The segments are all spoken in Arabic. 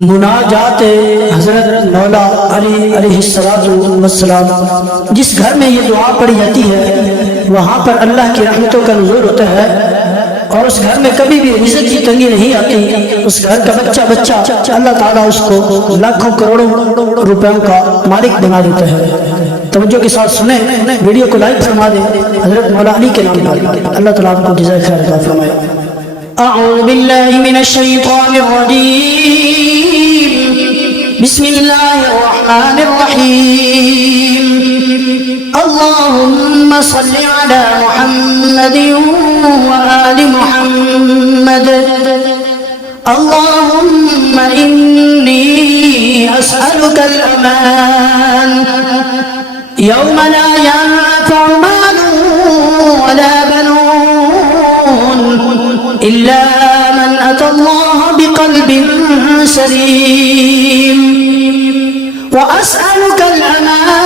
मुनाजात हजरत मौला अली अलैहिस्सलाम। जिस घर में ये दुआ पढ़ी जाती है वहाँ पर अल्लाह की रहमतों का नुज़ूल होता है और उस घर में कभी भी रिज़्क़ की तंगी नहीं आती। उस घर का बच्चा अल्लाह ताला उसको लाखों करोड़ों रुपयों का मालिक बना देता है। तवज्जो के साथ सुने, वीडियो को लाइक फरमा दें हजरत मौला अली के नाम पर। अल्लाह ताला आपको जज़ाए खैर अता फरमाए। अऊज़ु बिल्लाहि मिनश शैतानिर रजीम। बिस्मिल्लाहिर्रहमानिर्रहीम। अल्लाहुम्मा सल्लि अला मुहम्मदिन व आलि मुहम्मद। अल्लाहुम्मा इन्नी अस्अलुकल अमान यौम ला यनफ़उ मालुन वला बनून इल्ला मन अतल्लाह बिक़ल्बिन सलीम। وأسألك الأمان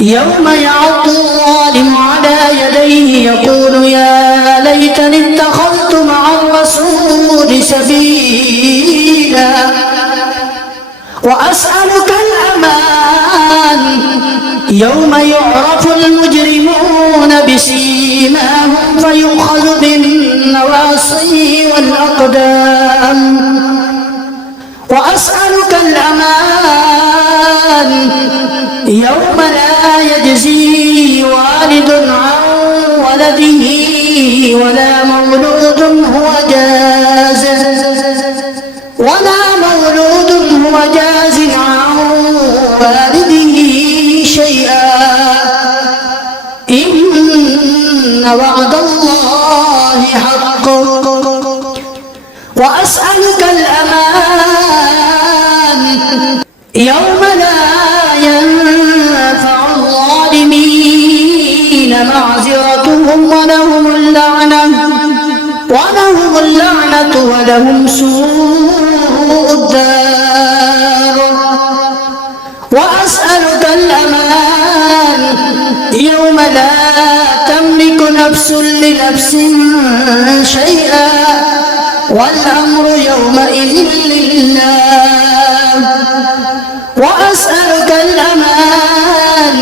يوم يعض الظالم على يديه يقول يا ليتني اتخذت مع الرسول سبيلا. وأسألك الأمان يوم يعرف المجرمون بسيماهم فيؤخذ بالنواصي والأقدام. وأسألك الأمان يوم لا يجزي والد عن ولده ولا مولود هو جاز عن والده شيئا إن وعد الله حق. وأسألك الأمان يوم لا ينفع الظالمين معذرتهم ولهم اللعنة ولهم سوء الدار. وأسألك الأمان يوم لا تملك نفس لنفس شيئا والأمر يومئذ لله. وأسألك الأمان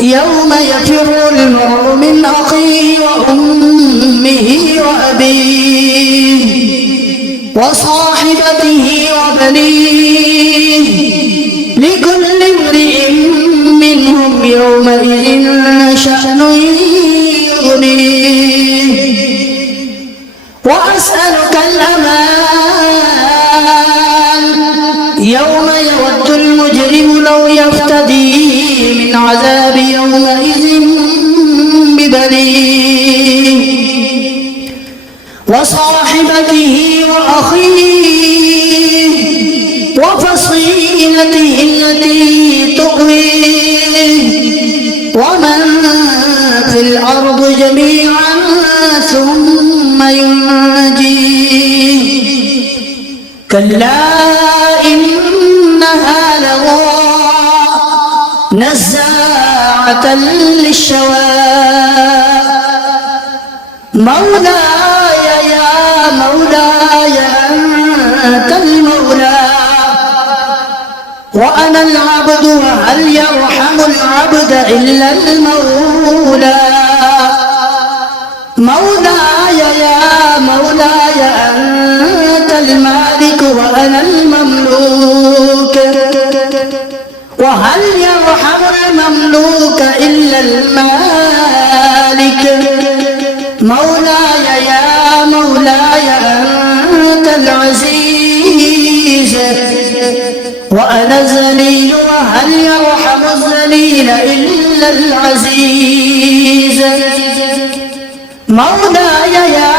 يوم يفر المرء من أخيه وأمه وأبيه وصاحبته وبنيه لكل امرئ منهم يومئذ شأن يغنيه. وأسألك الأمان يوم يود المجرم لو يفتدي من عذاب يومئذ ببنيه وصاحبته وأخيه وفصيلته التي تؤويه ومن في الأرض جميعا ثم ينجيه. كلا إنها لظى نزاعة للشوى مولاي يا مولاي أنت المولى وأنا العبد وهل يرحم العبد إلا المولى. مولاي يا مولاي أنت المالك وأنا المملوك وهل يرحم المملوك إلا المالك. مولاي يا مولاي أنت العزيز وأنا الذليل وهل يرحم الذليل إلا العزيز. مولاي يا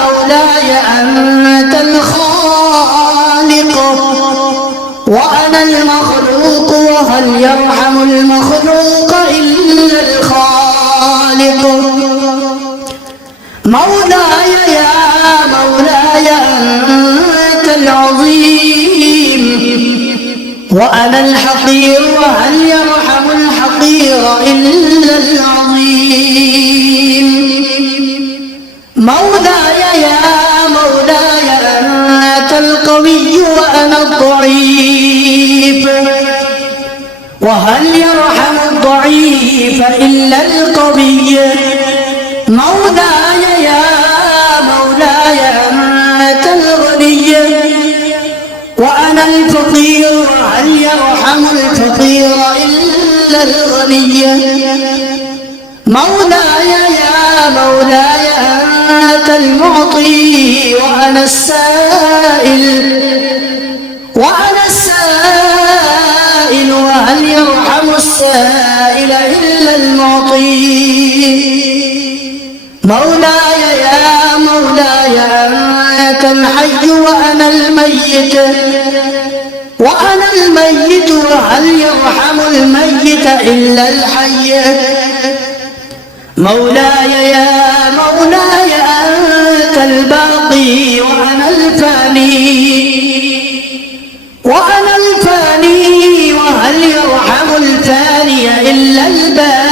مولاي أنت الخالق وأنا المخلوق وهل يرحم المخلوق إلا الخالق. مولاي يا مولاي أنت العظيم وأنا الحقير وهل يرحم الحقير إلا العظيم. مولاي يا مولاي أنت القوي وأنا الضعيف، وهل يرحم الضعيف إلا القوي. مولاي يا مولاي أنت الغني وأنا الفقير، وهل يرحم الفقير إلا الغني. مولاي يا مولاي أنت المعطي وأنا السائل، وهل يرحم السائل إلا المعطي. مولاي يا مولاي أنت الحي وأنا الميت، وهل يرحم الميت إلا الحي. مولاي يا مولاي أنت الباقي وأنا الفاني، وهل يرحم الفاني إلا الباقي.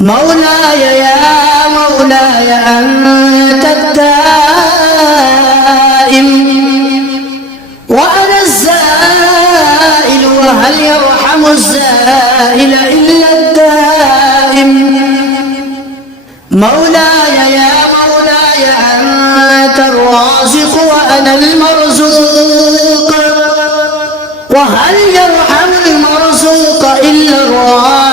مولاي يا مولاي أنت الدائم وأنا الزائل، وهل يرحم الزائل إلا الدائم. مولاي يا مولاي أنت الرازق وأنا المرزوق، وهل يرحم المرزوق إلا الرازق.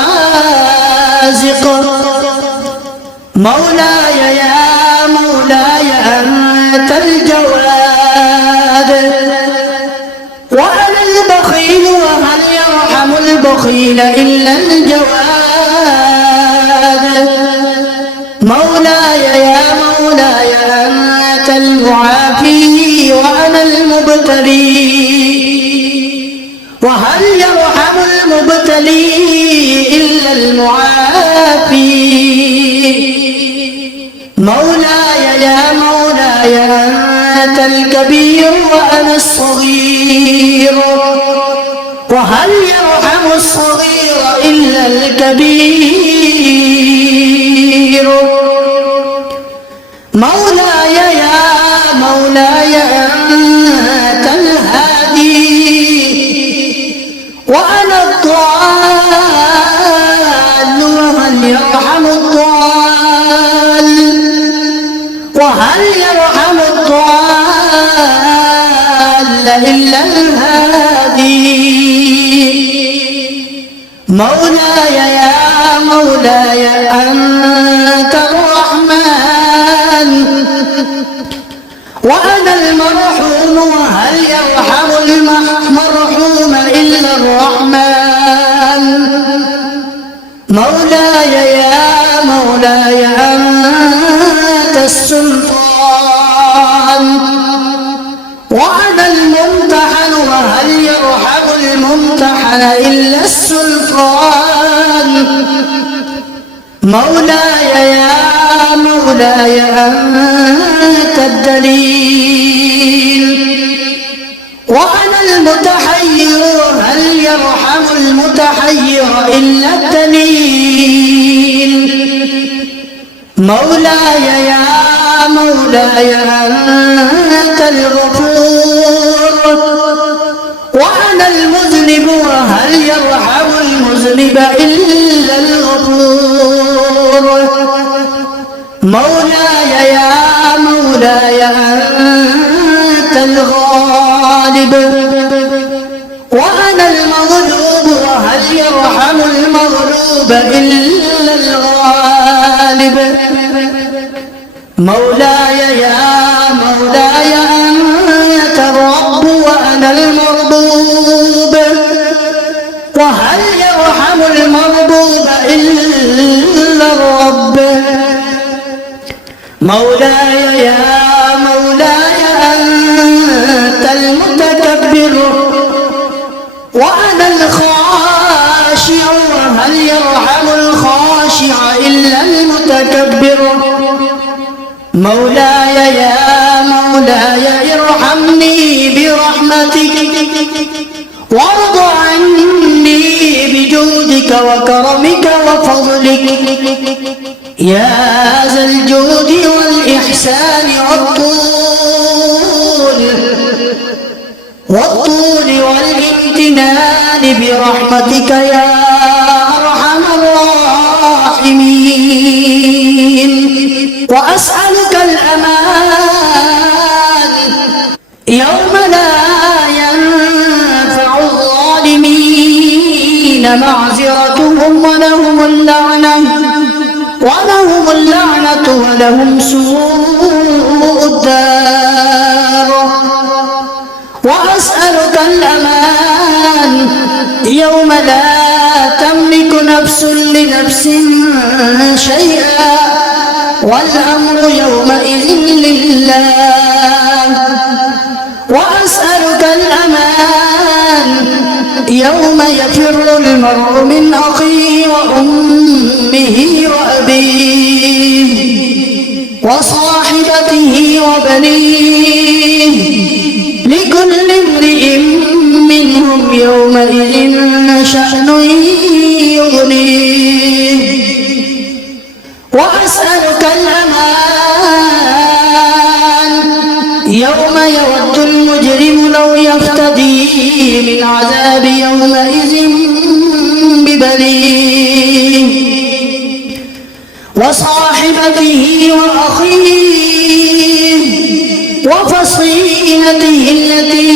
مولاي يا مولاي أنت الجواد وأنا البخيل، وهل يرحم البخيل إلا الجواد. مولاي يا مولاي أنت المعافي وأنا المبتلي، وهل يرحم المبتلي إلا المعافي. مولاي يا مولاي أنت الكبير وأنا الصغير، وهل يرحم الصغير إلا الكبير. مولاي يا مولاي أنت الهادي وأنا الضال، وهل يرحم الضال، وهل يرحم الضال إلا الهادي. مولاي يا مولاي أنت الرحمن وأنا المرحوم، وهل يرحم المرحوم إلا الرحمن. مولاي يا مولاي أنت السلطان وأنا الممتحن، وهل يرحم الممتحن إلا السلطان. مولاي يا مولاي أنت الدليل وأنا المتحير، هل يرحم المتحير إلا الدليل. مولاي يا مولاي أنت الغفور وأنا المذنب، وهل يرحم المذنب إلا الغفور. مولاي يا مولاي أنت الغالب وأنا المغلوب، وهل يرحم المغلوب إلا الغالب. مولاي يا مولاي أنت الرب وأنا المربوب، وهل يرحم المربوب إلا الرب. مولاي يا مولاي أنت المتكبر وأنا الخاشع، وهل يرحم الخاشع إلا المتكبر. مولاي يا مولاي ارحمني برحمتك وارض عني بجودك وكرمك وفضلك يا ذا الجود والإحسان. والميزان والطول والامتنان برحمتك يا أرحم الراحمين. وأسألك الأمان يوم لا ينفع الظالمين معذرتهم ولهم اللعنة ولهم سوء الدار. وأسألك الأمان يوم لا تملك نفس لنفس شيئا والأمر يومئذ لله. وأسألك الأمان يوم يفر المرء من أخيه وأمه وأبيه وصاحبته وبنيه لكل امرئ منهم يومئذ شأن يغنيه. وأسألك الأمان يوم يود المجرم لو يفتدي من عذاب يومئذ ببنيه وصاحبته وأخيه وفصيلته التي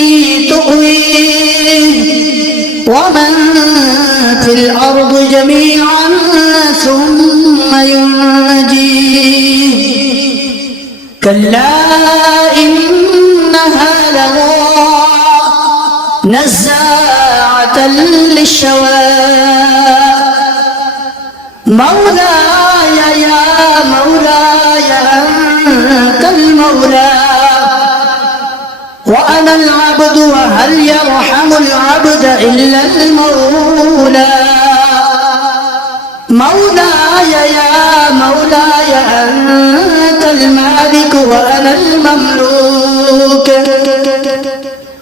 تؤويه ومن في الأرض جميعا ثم ينجيه. كلا إنها لظى نزاعة للشوى مولاي يا مولاي أنت المولى وأنا العبد وهل يرحم العبد إلا المولى. مولاي يا مولاي أنت المالك وأنا المملوك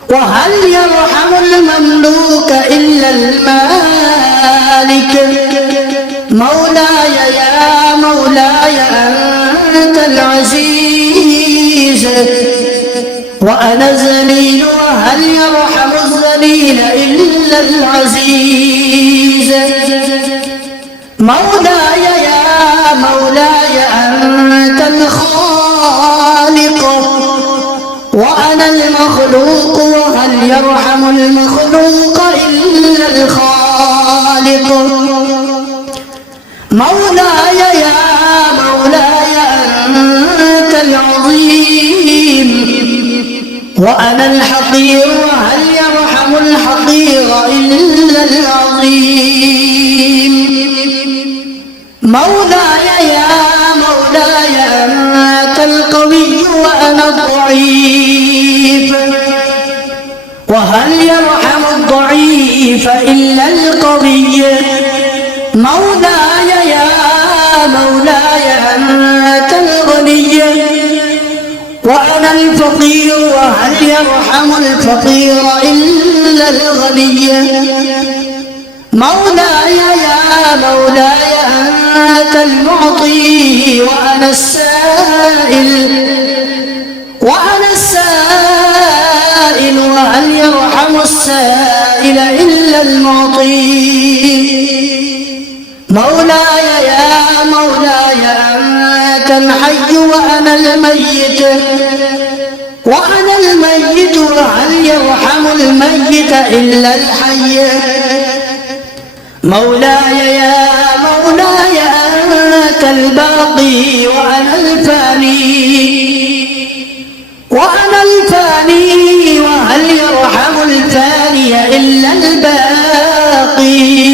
وهل يرحم المملوك إلا المالك. مولاي يا مولاي أنت العزيز وأنا الذليل وهل يرحم الذليل إلا العزيز. مولاي يا مولاي أنت الخالق وأنا المخلوق وهل يرحم المخلوق إلا الخالق. مولاي يا مولاي أنت العظيم وأنا الحقير وهل يرحم الحقير إلا العظيم. مولاي يا مولاي أنت القوي وأنا الضعيف وهل يرحم الضعيف إلا القوي. مولاي يا مولاي أنت الغني وأنا الفقير وهل يرحم الفقير إلا الغني. مولاي يا مولاي أنت المعطي وأنا السائل وهل يرحم السائل إلا المعطي. مولاي يا مولاي أنت الحي وأنا الميت وهل يرحم الميت إلا الحي. مولاي يا مولاي أنت الباقي وأنا الفاني وهل يرحم الفاني إلا الباقي.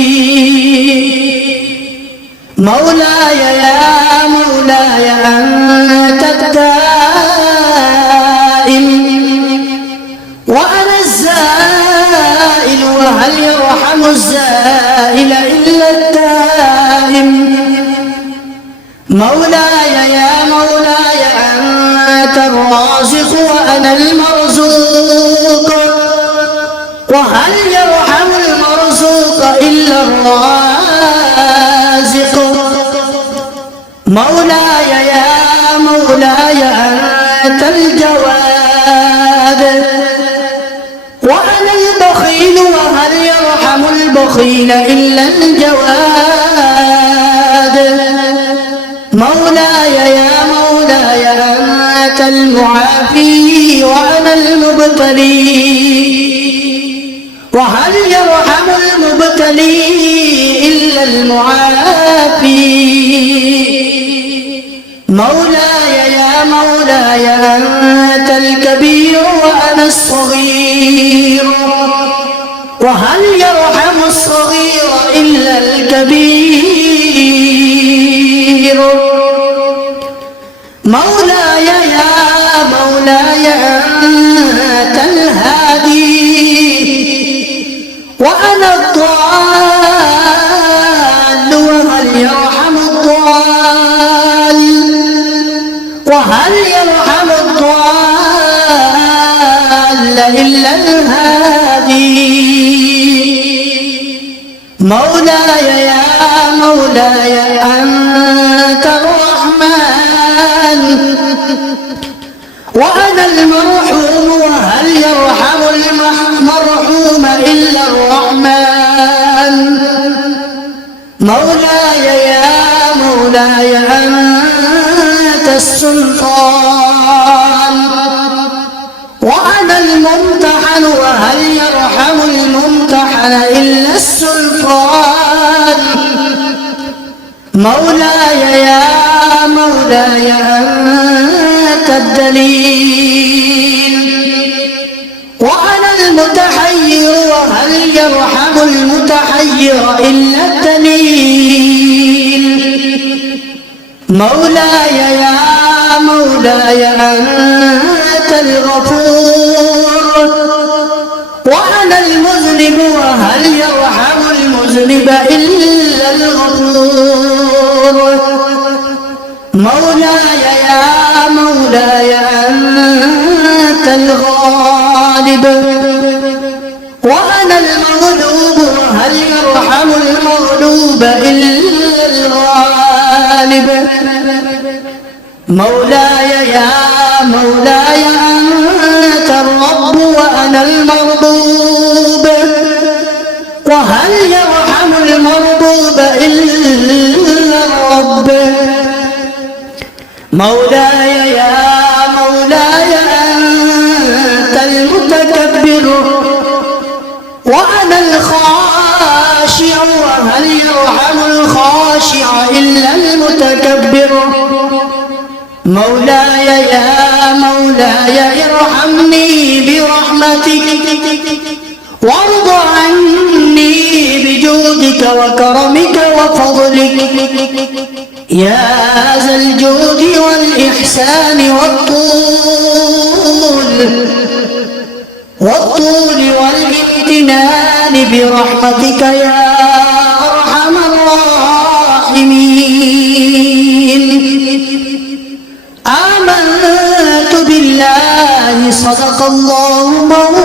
مولاي يا مولاي أنت الدائم وأنا الزائل وهل يرحم الزائل إلا الدائم. مولاي يا مولاي أنت الرازق وأنا المرزوق وهل يرحم المرزوق إلا الرازق. مولاي يا مولاي البخيل إلا الجواد. مولاي يا مولاي أنت المعافي وأنا المبتلي، وهل يرحم المبتلي إلا المعافي. مولاي يا مولاي أنت الكبير وأنا الصغير، وهل يرحم الصغير إلا الكبير. مولاي يا مولاي أنت الهادي وأنا الضال، وهل يرحم الضال، وهل يرحم الضال إلا الهادي. مولاي يا مولاي أنت الرحمن وأنا المرحوم، وهل يرحم المرحوم إلا الرحمن. مولاي يا مولاي أنت السلطان وأنا الممتحن، وهل يرحم الممتحن إلا السلطان. مولاي يا مولاي أنت الدليل وأنا المتحير، وهل يرحم المتحير إلا الدليل. مولاي يا مولاي أنت الغفور وأنا المذنب، وهل يرحم المذنب إلا الغفور. مولاي يا مولاي أنت الغالب وأنا المغلوب، وهل يرحم المغلوب إلا الغالب. مولاي يا مولاي أنت الرب وأنا المربوب، وهل يرحم المربوب إلا الرب. مولاي يا مولاي أنت المتكبر وأنا الخاشع، وهل يرحم الخاشع إلا المتكبر. مولاي يا مولاي ارحمني برحمتك وارض عني بجودك وكرمك وفضلك يا ذا الجود والإحسان والطول والامتنان برحمتك يا أرحم الراحمين. آمنت بالله صدق الله مولانا